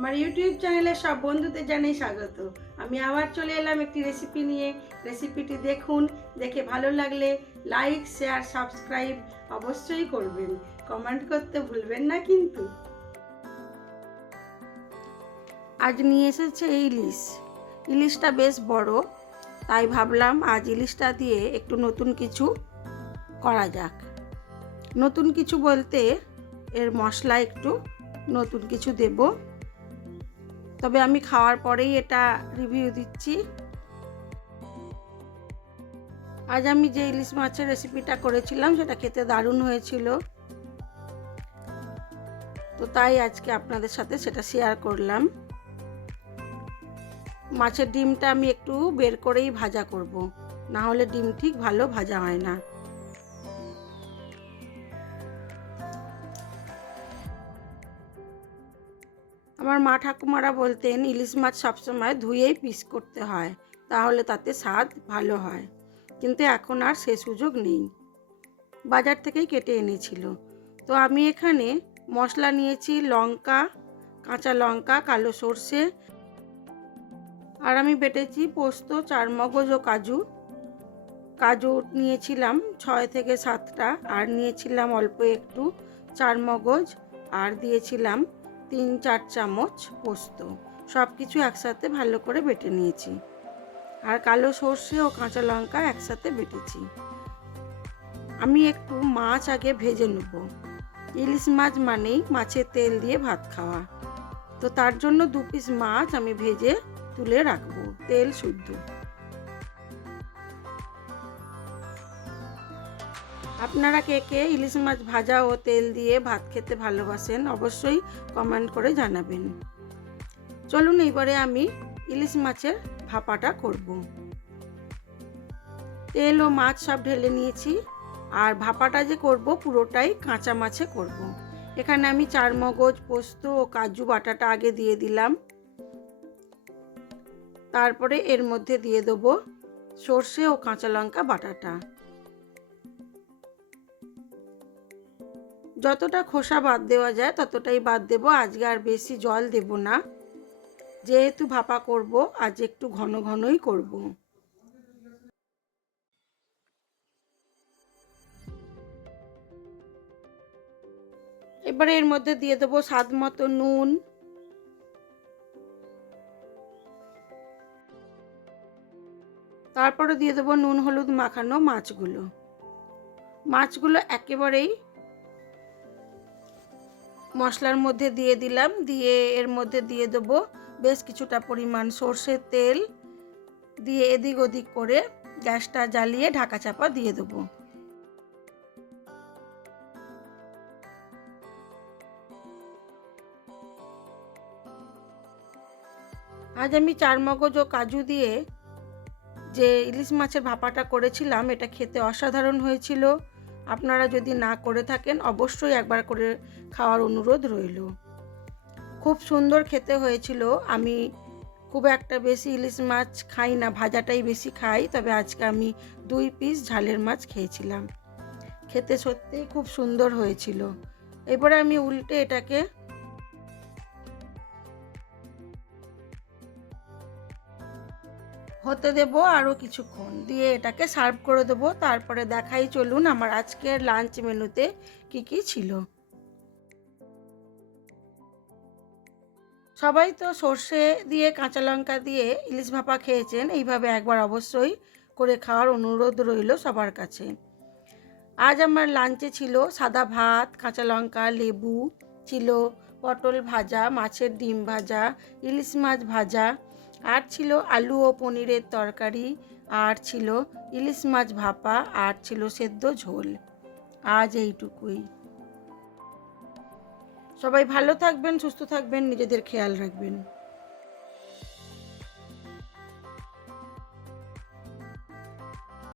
আমার ইউটিউব চ্যানেলে সব বন্ধুদের জানাই স্বাগত। আমি আবার চলে এলাম একটি রেসিপি নিয়ে। রেসিপিটি দেখুন, দেখে ভালো লাগলে লাইক, শেয়ার, সাবস্ক্রাইব অবশ্যই করবেন। কমেন্ট করতে ভুলবেন না কিন্তু। আজ নিয়ে এসেছে ইলিশটা বেশ বড়, তাই ভাবলাম আজ ইলিশটা দিয়ে একটু নতুন কিছু করা যাক। নতুন কিছু বলতে এর মশলা একটু নতুন কিছু দেব, তবে আমি খাওয়ার পরেই এটা রিভিউ দিচ্ছি। আজ আমি যে ইলিশ মাছের রেসিপিটা করেছিলাম সেটা খেতে দারুণ হয়েছিল, তো তাই আজকে আপনাদের সাথে সেটা শেয়ার করলাম। মাছের ডিমটা আমি একটু বের করেই ভাজা করব, না হলে ডিম ঠিক ভালো ভাজা হয় না। আমার মা ঠাকুমারা বলতেন ইলিশ মাছ সবসময় ধুয়েই পিস করতে হয়, তাহলে তাতে স্বাদ ভালো হয়, কিন্তু এখন আর সে সুযোগ নেই। বাজার থেকেই কেটে এনেছিল। তো আমি এখানে মশলা নিয়েছি লঙ্কা, কাঁচা লঙ্কা, কালো সর্ষে, আর আমি বেটেছি পোস্ত, চারমগজ ও কাজু নিয়েছিলাম 6 থেকে 7টা, আর নিয়েছিলাম অল্প একটু চারমগজ, আর দিয়েছিলাম 3-4 চামচ পোস্ত। সব কিছু একসাথে ভালো করে বেটে নিয়েছি, আর কালো সর্ষে ও কাঁচা লঙ্কা একসাথে বেটেছি। আমি একটু মাছ আগে ভেজে নেব। ইলিশ মাছ মানেই মাছের তেল দিয়ে ভাত খাওয়া, তো তার জন্য 2 পিস মাছ আমি ভেজে তুলে রাখবো তেল শুদ্ধ। আপনারা কে কে ইলিশ মাছ ভাজা ও তেল দিয়ে ভাত খেতে ভালোবাসেন অবশ্যই কমেন্ট করে জানাবেন। চলুন এবারে আমি ইলিশ মাছের ভাপাটা করব। তেল ও মাছ সব ঢেলে নিয়েছি, আর ভাপাটা যে করব পুরোটাই কাঁচা মাছে করব। এখানে আমি চারমগজ, পোস্ত ও কাজু বাটাটা আগে দিয়ে দিলাম, তারপরে এর মধ্যে দিয়ে দেবো সর্ষে ও কাঁচা লঙ্কা বাটাটা। যতটা খোসা বাদ দেওয়া যায় ততটাই বাদ দেব, আজকে আর বেশি জল দেব না, যেহেতু ভাপা করব আজ একটু ঘন ঘনই করব। এবারে এর মধ্যে দিয়ে দেবো স্বাদ মতো নুন, তারপরে দিয়ে দেবো নুন হলুদ মাখানো মাছগুলো একেবারেই মশলার মধ্যে দিয়ে দিলাম। দিয়ে এর মধ্যে দিয়ে দেবো বেশ কিছুটা পরিমাণ সর্ষের তেল, দিয়ে এদিক ওদিক করে গ্যাসটা জ্বালিয়ে ঢাকা চাপা দিয়ে দেবো। আজ আমি চারমগজ ও কাজু দিয়ে যে ইলিশ মাছের ভাপাটা করেছিলাম এটা খেতে অসাধারণ হয়েছিল। আপনারা যদি না করে থাকেন অবশ্যই একবার করে খাওয়ার অনুরোধ রইল। খুব সুন্দর খেতে হয়েছিল। আমি খুব একটা বেশি ইলিশ মাছ খাই না, ভাজাটাই বেশি খাই, তবে আজকে আমি 2 পিস ঝালের মাছ খেয়েছিলাম। খেতে সত্যিই খুব সুন্দর হয়েছিল। এবারে আমি উল্টে এটাকে হতে দেব আরও কিছুক্ষণ, দিয়ে এটাকে সার্ভ করে দেবো। তারপরে দেখাই চলুন আমার আজকের লাঞ্চ মেনুতে কি ছিল। সবাই তো সর্ষে দিয়ে কাঁচা লঙ্কা দিয়ে ইলিশ ভাপা খেয়েছেন, এইভাবে একবার অবশ্যই করে খাওয়ার অনুরোধ রইল সবার কাছে। আজ আমার লাঞ্চে ছিল সাদা ভাত, কাঁচা লঙ্কা, লেবু, ছিল পটল ভাজা, মাছের ডিম ভাজা, ইলিশ মাছ ভাজা, আর ছিল আলু ও পনিরের তরকারি, আর ছিল ইলিশ মাছ ভাপা, আর ছিল সেদ্ধ ঝোল। আজ এইটুকুই। সবাই ভালো থাকবেন, সুস্থ থাকবেন, নিজেদের খেয়াল রাখবেন।